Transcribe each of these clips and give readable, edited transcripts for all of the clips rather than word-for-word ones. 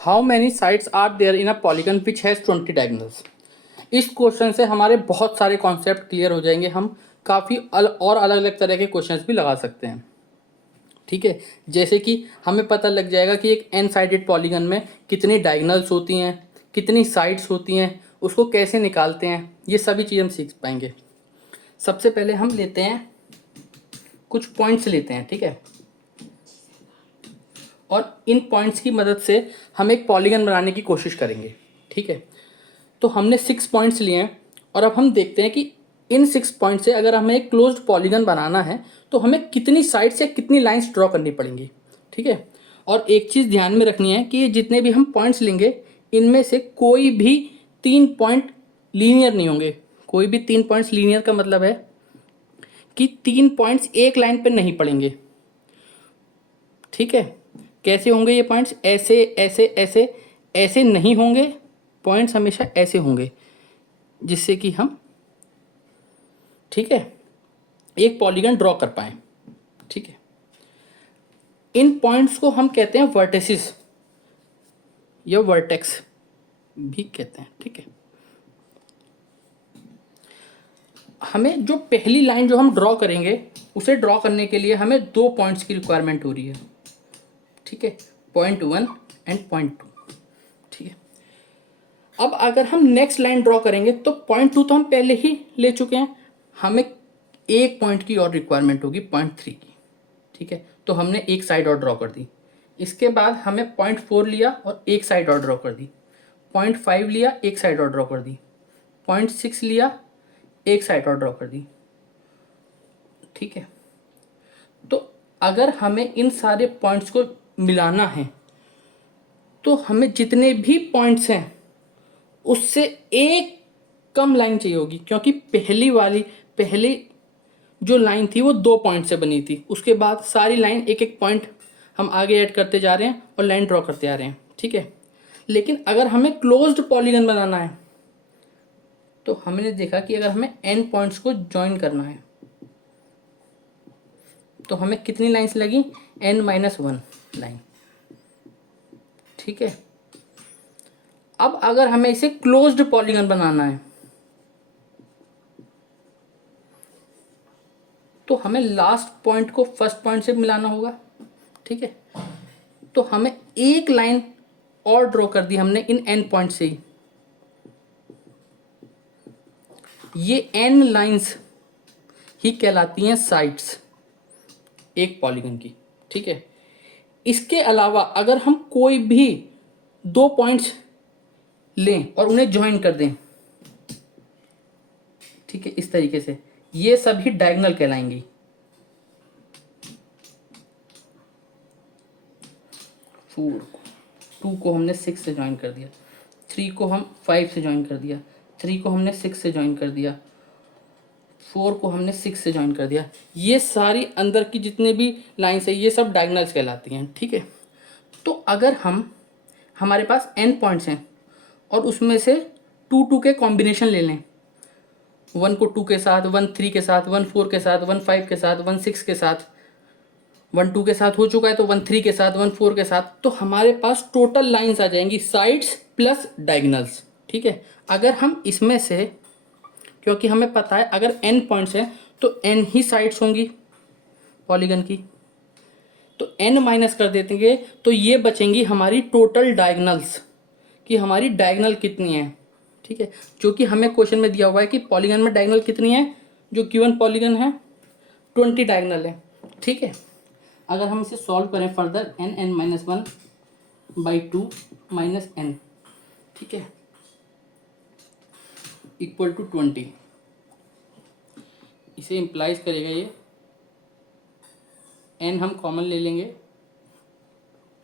How many sides are there in a polygon which has 20 diagonals. इस question से हमारे बहुत सारे कॉन्सेप्ट क्लियर हो जाएंगे। हम काफ़ी और अलग अलग तरह के क्वेश्चंस भी लगा सकते हैं। ठीक है, जैसे कि हमें पता लग जाएगा कि एक एन साइडेड पॉलीगन में कितनी डायगोनल्स होती हैं, कितनी साइड्स होती हैं, उसको कैसे निकालते हैं, ये सभी चीज़ हम सीख पाएंगे। सबसे पहले हम लेते हैं कुछ पॉइंट्स लेते हैं। ठीक है, और इन पॉइंट्स की मदद से हम एक पॉलीगन बनाने की कोशिश करेंगे। ठीक है, तो हमने 6 पॉइंट्स लिए हैं और अब हम देखते हैं कि इन 6 पॉइंट से अगर हमें एक क्लोज्ड पॉलीगन बनाना है तो हमें कितनी साइड से कितनी लाइंस ड्रॉ करनी पड़ेंगी। ठीक है, और एक चीज़ ध्यान में रखनी है कि जितने भी हम पॉइंट्स लेंगे इनमें से कोई भी 3 पॉइंट लीनियर नहीं होंगे। कोई भी 3 पॉइंट्स लीनियर का मतलब है कि 3 पॉइंट्स एक लाइन पर नहीं पड़ेंगे। ठीक है, कैसे होंगे ये पॉइंट्स? ऐसे ऐसे ऐसे ऐसे नहीं होंगे। पॉइंट्स हमेशा ऐसे होंगे जिससे कि हम, ठीक है, एक पॉलीगन ड्रॉ कर पाएं। ठीक है, इन पॉइंट्स को हम कहते हैं वर्टिसेस या वर्टेक्स भी कहते हैं। ठीक है, हमें जो पहली लाइन जो हम ड्रॉ करेंगे उसे ड्रॉ करने के लिए हमें 2 पॉइंट्स की रिक्वायरमेंट हो रही है। ठीक है, पॉइंट 1 एंड पॉइंट 2। ठीक है, अब अगर हम नेक्स्ट लाइन ड्रॉ करेंगे तो पॉइंट 2 तो हम पहले ही ले चुके हैं, हमें एक पॉइंट की और रिक्वायरमेंट होगी, पॉइंट 3 की। ठीक है, तो हमने एक साइड और ड्रॉ कर दी। इसके बाद हमें पॉइंट 4 लिया और एक साइड और ड्रॉ कर दी। पॉइंट 5 लिया, एक साइड और ड्रॉ कर दी। पॉइंट 6 लिया, एक साइड और ड्रॉ कर दी। ठीक है, तो अगर हमें इन सारे पॉइंट्स को मिलाना है तो हमें जितने भी पॉइंट्स हैं उससे एक कम लाइन चाहिए होगी, क्योंकि पहली जो लाइन थी वो 2 पॉइंट से बनी थी। उसके बाद सारी लाइन एक एक पॉइंट हम आगे ऐड करते जा रहे हैं और लाइन ड्रॉ करते आ रहे हैं। ठीक है, लेकिन अगर हमें क्लोज्ड पॉलीगन बनाना है तो हमने देखा कि अगर हमें n पॉइंट्स को ज्वाइन करना है तो हमें कितनी लाइंस लगी? n-1 line. ठीक है, अब अगर हमें इसे क्लोज्ड पॉलीगन बनाना है तो हमें लास्ट पॉइंट को फर्स्ट पॉइंट से मिलाना होगा। ठीक है, तो हमें एक लाइन और ड्रॉ कर दी हमने इन n पॉइंट से ही। ये n लाइंस ही कहलाती हैं साइड्स एक पॉलीगन की। ठीक है, इसके अलावा अगर हम कोई भी 2 पॉइंट्स लें और उन्हें ज्वाइन कर दें, ठीक है, इस तरीके से, ये सभी डायगोनल कहलाएंगी। 2 को हमने 6 से ज्वाइन कर दिया, 3 को हम 5 से ज्वाइन कर दिया, 3 को हमने 6 से ज्वाइन कर दिया, 4 को हमने 6 से ज्वाइन कर दिया। ये सारी अंदर की जितने भी लाइंस है ये सब डायगोनल्स कहलाती हैं। ठीक है, तो अगर हमारे पास n पॉइंट्स हैं और उसमें से 2 के कॉम्बिनेशन ले लें, 1 को 2 के साथ, 1 3 के साथ, 1 4 के साथ, 1 5 के साथ, 1 6 के साथ, 1 2 के साथ हो चुका है तो 1 3 के साथ, 1 4 के साथ, तो हमारे पास टोटल लाइंस आ जाएंगी साइड्स प्लस डायगोनल्स। ठीक है, अगर हम इसमें से, क्योंकि हमें पता है अगर n पॉइंट्स हैं तो n ही साइड्स होंगी पॉलीगन की, तो n माइनस कर देंगे तो ये बचेंगी हमारी टोटल डायगोनल्स कि हमारी डायगोनल कितनी है। ठीक है, जो कि हमें क्वेश्चन में दिया हुआ है कि पॉलीगन में डायगोनल कितनी है, जो गिवन पॉलीगन है 20 डायगोनल है। ठीक है, अगर हम इसे सॉल्व करें फर्दर, n(n-1/2 n), ठीक है, इक्वल टू 20, इसे इम्प्लाइज करेगा ये, n हम कॉमन ले लेंगे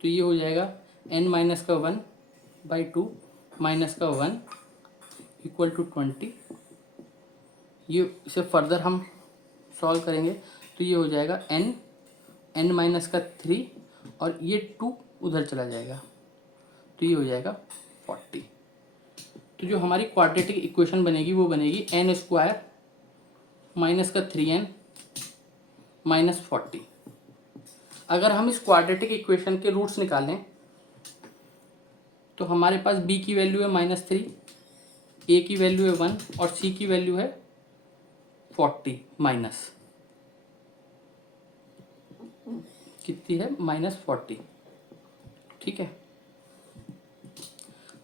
तो ये हो जाएगा n-1/2 -1 इक्वल टू 20। ये इसे फर्दर हम सॉल्व करेंगे तो ये हो जाएगा n-3 और ये 2 उधर चला जाएगा तो ये हो जाएगा 40। तो जो हमारी क्वाड्रेटिक इक्वेशन बनेगी वो बनेगी n² -3n -40। अगर हम इस क्वाड्रेटिक इक्वेशन के रूट्स निकालें तो हमारे पास b की वैल्यू है -3, a की वैल्यू है 1 और c की वैल्यू है 40 माइनस कितनी है -40। ठीक है,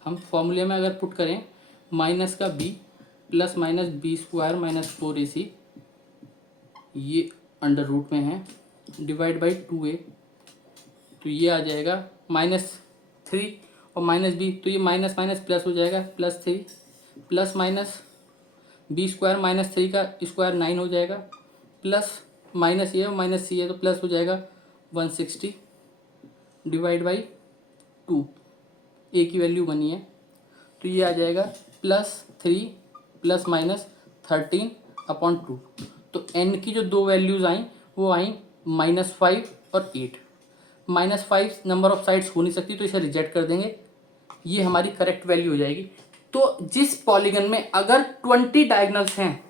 हम फॉर्मूले में अगर पुट करें माइनस का b plus minus b square minus 4ac, ये अंडर रूट में है, डिवाइड बाई 2a, तो ये आ जाएगा -3 और माइनस b, तो ये माइनस माइनस प्लस हो जाएगा, +3 प्लस माइनस बी स्क्वायर -3 का स्क्वायर 9 हो जाएगा, प्लस माइनस ये और माइनस सी है तो प्लस हो जाएगा 160 डिवाइड बाई 2, ए की वैल्यू बनी है, तो ये आ जाएगा +3 प्लस माइनस 13/2। तो n की जो दो वैल्यूज़ आई वो आई -5 और 8। -5 नंबर ऑफ साइड्स हो नहीं सकती तो इसे रिजेक्ट कर देंगे, ये हमारी करेक्ट वैल्यू हो जाएगी। तो जिस पॉलीगन में अगर 20 डायगोनल्स हैं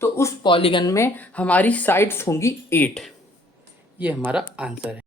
तो उस पॉलीगन में हमारी साइड्स होंगी 8। ये हमारा आंसर है।